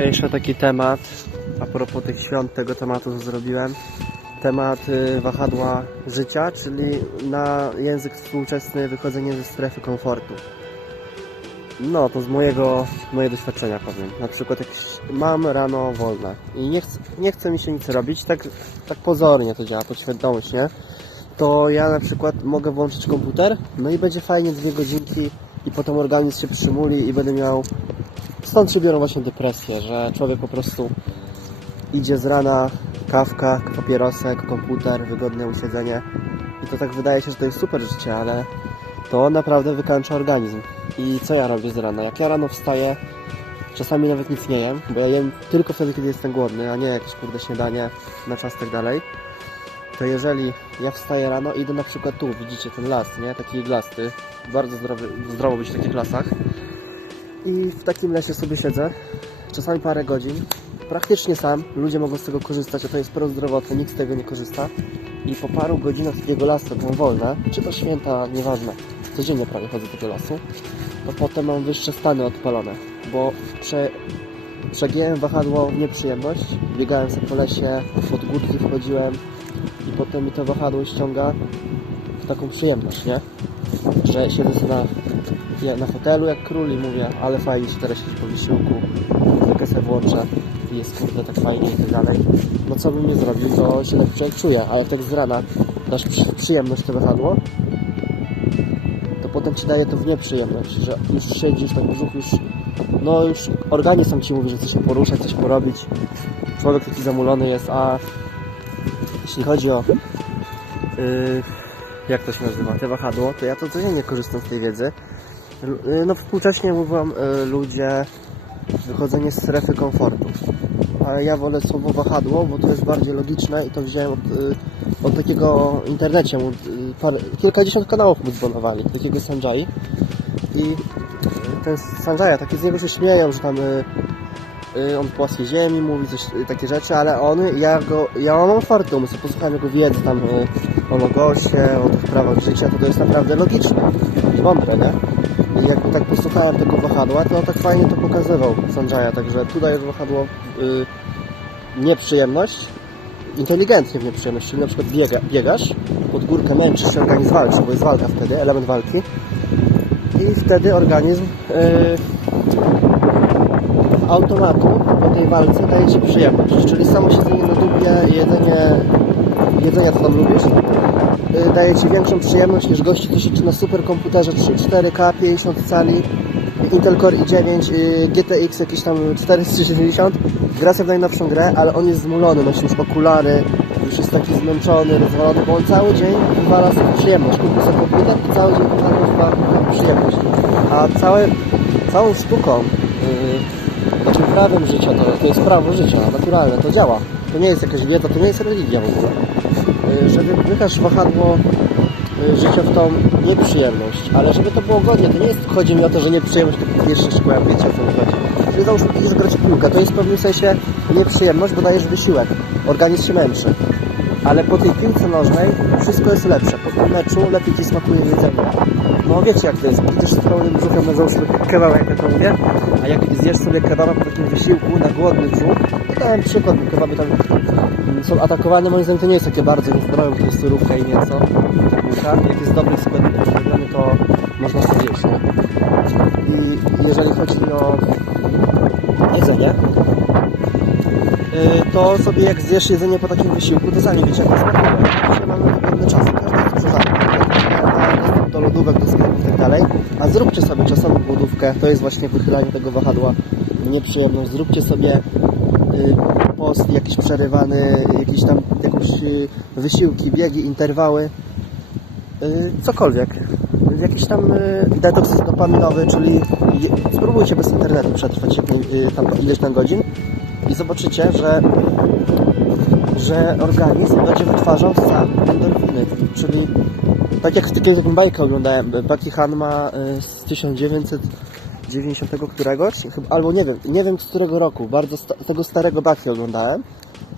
Jeszcze taki temat, a propos tych świąt, tego tematu, co zrobiłem. Temat y, wahadła życia, czyli na język współczesny wychodzenie ze strefy komfortu. No, to z mojego, moje doświadczenia powiem. Na przykład jak mam rano wolne i nie chcę, nie chce mi się nic robić, tak, tak pozornie to działa, podświadomie, to ja na przykład mogę włączyć komputer, no i będzie fajnie dwie godzinki i potem organizm się przymuli i będę miał Stąd się biorą właśnie depresje, że człowiek po prostu idzie z rana, kawka, papierosek, komputer, wygodne usiedzenie i to tak wydaje się, że to jest super życie, ale to naprawdę wykańcza organizm. I co ja robię z rana? Jak ja rano wstaję, czasami nawet nic nie jem, bo ja jem tylko wtedy, kiedy jestem głodny, a nie jakieś kurde śniadanie na czas tak dalej. To jeżeli ja wstaję rano i idę na przykład tu, widzicie ten las, nie? Taki iglasty, bardzo zdrowy, zdrowo być w takich lasach. I w takim lesie sobie siedzę, czasami parę godzin, praktycznie sam, ludzie mogą z tego korzystać, a to jest prozdrowotne, nikt z tego nie korzysta. I po paru godzinach takiego lasu, mam wolne, czy to święta, nieważne, codziennie prawie chodzę do tego lasu, to potem mam wyższe stany odpalone, bo prze, przegięłem wahadło w nieprzyjemność, biegałem sobie po lesie, pod górki wchodziłem i potem mi to wahadło ściąga w taką przyjemność, nie? Że siedzę sobie na na fotelu jak król i mówię, ale fajnie się teraz siedzieć po wysiłku, muzykę sobie włączę i jest kurde tak fajnie i tak dalej. No co bym nie zrobił, to się tak człowiek czuje, ale tak z rana dasz przy, przyjemność to wahadło, to potem ci daje to w nieprzyjemność, że już siedzisz, tak brzuch już, no już organizm ci mówi, że chcesz poruszać, coś porobić. Człowiek taki zamulony jest, a jeśli chodzi o yy, jak to się nazywa, te wahadło, to ja to codziennie korzystam z tej wiedzy. Y, No współcześnie mówią y, ludzie wychodzenie z strefy komfortu. Ale ja wolę słowo wahadło, bo to jest bardziej logiczne i to wziąłem od, y, od takiego internecie. Parę, kilkadziesiąt kanałów mu dzwonowali, takiego Sanjai. I ten Sanjaya, takie z niego się śmieją, że tam on w płaskiej ziemi mówi coś, y, takie rzeczy, ale on, ja go, ja mam otwarty umysł, posłuchałem jego wiedzy tam y, o logosie, o tych prawach życia, to to jest naprawdę logiczne i mądre, nie? I jak tak posłuchałem tego wahadła, to tak fajnie to pokazywał Sanjaya, także tutaj jest wahadło y, nieprzyjemność, inteligentnie w nieprzyjemność, czyli na przykład biega, biegasz, pod górkę męczysz się, organizm walczy, bo jest walka wtedy, element walki i wtedy organizm y, automatu po tej walce daje Ci przyjemność, czyli samo siedzenie na dupie, jedzenie, jedzenia co tam lubisz, y, daje Ci większą przyjemność niż gości, którzy siedzi na superkomputerze 3, 4K, 50 cali, Intel Core i9, y, GTX jakieś tam 470, gra sobie w najnowszą grę, ale on jest zmulony, nosi już okulary, już jest taki zmęczony, rozwalony, bo on cały dzień wywala sobie przyjemność, kupi sobie komputer i cały dzień wywala przyjemność. A całe, całą sztuką, yy, takim prawem życia, to, to jest prawo życia, naturalne, to działa. To nie jest jakaś wiedza, to nie jest religia w ogóle. Yy, żeby wypychasz wahadło yy, życia w tą nieprzyjemność, ale żeby to było godnie, to nie jest, chodzi mi o to, że nieprzyjemność to pierwsza szkoła, wiecie o co chodzi. Czyli załóżmy, idziesz grać piłkę, to jest w pewnym sensie nieprzyjemność, bo dajesz wysiłek, organizm się męczy. Ale po tej piłce nożnej wszystko jest lepsze. Po tym meczu lepiej Ci smakuje jedzenie. No wiecie jak to jest, idziesz z pełnym brzuchem na załóżmy kebaba, jak ja to mówię, a jak zjesz sobie kebaba po takim wysiłku na głodny brzuch, to dałem przykład, bo kebaby tam są atakowane, moim zdaniem to nie jest takie bardzo niezdrowe, to jest surówka i mięso, bułka. Jak jest dobry składnik pośredniony, to można sobie jeść? I jeżeli chodzi o to sobie jak zjesz jedzenie po takim wysiłku, to sami wiecie jak mamy wygodne czasy, każdy jest dostęp do lodówek, do sklepów i tak dalej, a zróbcie sobie czasową głodówkę, to jest właśnie wychylanie tego wahadła, nieprzyjemność, zróbcie sobie y, post jakiś przerywany, jakieś tam jakieś y, wysiłki, biegi, interwały, y, cokolwiek. Jakiś tam detoks dopaminowy, czyli spróbujcie bez internetu przetrwać tam ileś tam godzin i zobaczycie, że, że organizm będzie wytwarzał sam endorfiny, czyli tak jak taką bajkę oglądałem, Bucky Hanma y, z 1990 któregoś, albo nie wiem, nie wiem z którego roku, bardzo sta tego starego Bucky oglądałem,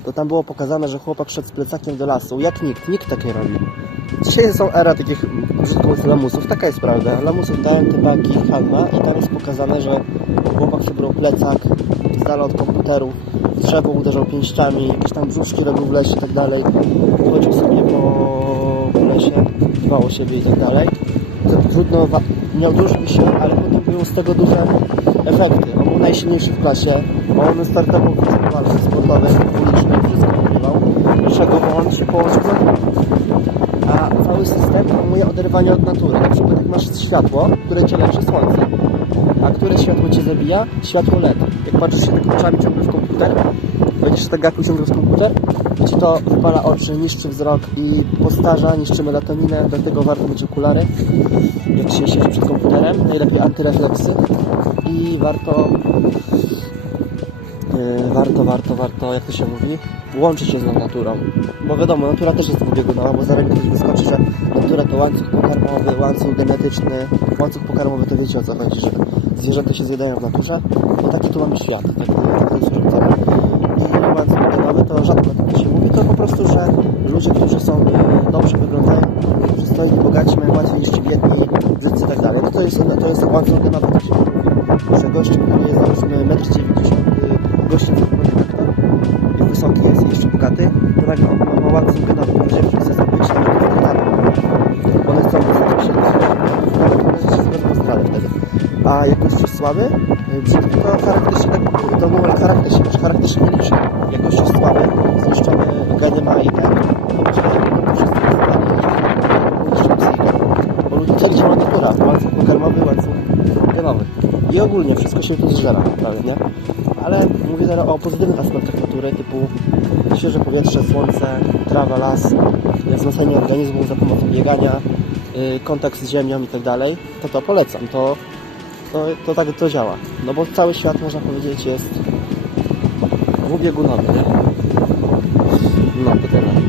to tam było pokazane, że chłopak szedł z plecakiem do lasu, jak nikt, nikt tak nie robi. Dzisiaj są era takich, brzydko lamusów, taka jest prawda. Lamusów dałem te Bucky Hanma i tam jest pokazane, że chłopak sobie brał plecak, z dala od komputeru, w drzewo uderzał pięściami, jakieś tam brzuszki robił w lesie i tak dalej. Chodził sobie po, lesie, dbał o siebie i tak dalej. Trudno, miał dużo wysiłek, ale potem były z tego duże efekty. On był najsilniejszy w klasie, on startował w walce sportowej, ulicznej, wszystko wygrywał. Czego bo on się położył z naturą. A cały system promuje oderwanie od natury. Na przykład jak masz światło, które cię leczy słońce, a które światło cię zabija? Światło LED. Jak patrzysz się tak oczami ciągle w komputer, będziesz tak gapił ciągle w komputer, ci to wypala oczy, niszczy wzrok i postarza, niszczy melatoninę, dlatego warto mieć okulary, jak się siedzi przed komputerem, najlepiej antyrefleksy i warto Yy, warto, warto, warto, jak to się mówi, łączyć się z naturą. Bo wiadomo, natura też jest dwubiegunowa, bo zaraz ktoś wyskoczy, że natura to łańcuch pokarmowy, łańcuch genetyczny. Łańcuch pokarmowy to wiecie o co chodzi, że zwierzęta się zjadają w naturze. No taki tu mamy świat, tak, tak to jest urządzone. I łańcuch pokarmowy to rzadko o tym się mówi, to po prostu, że ludzie, którzy są yy, dobrze wyglądają, przystojni, bogaci, mają łatwiej niż ci biedni, brzydcy i tak dalej. To jest, to jest łańcuch genowy, tak się mówi. Że gościu, który jest załóżmy 1,90 m, gościem hektar i wysoki jest i jeszcze bogaty, to nagle on ma, ma łańcuch genowy, ludzie wszyscy chcą być nawet hektarami. One chcą zostać przyjęci. Nawet one się zgodzą w zdrowie wtedy. A jak gość jest słaby, y, brzydki, to charakter się tak, to mówię, charakter się, liczy, charakter się nie liczy. Jak gość jest słaby, zniszczony geny ma i ten, to będzie to wszystko zostanie niszczą psychikę. Bo ludzi to działa natura, łańcuch pokarmowy, łańcuch genowy. I ogólnie wszystko się tu zżera, prawie, nie? Ale mówię teraz o pozytywnych aspektach natury, typu świeże powietrze, słońce, trawa, las, wzmocnienie organizmu za pomocą biegania, yy, kontakt z ziemią i tak dalej, to to polecam. To, to, to tak to działa. No bo cały świat, można powiedzieć, jest dwubiegunowy, nie? No to tyle.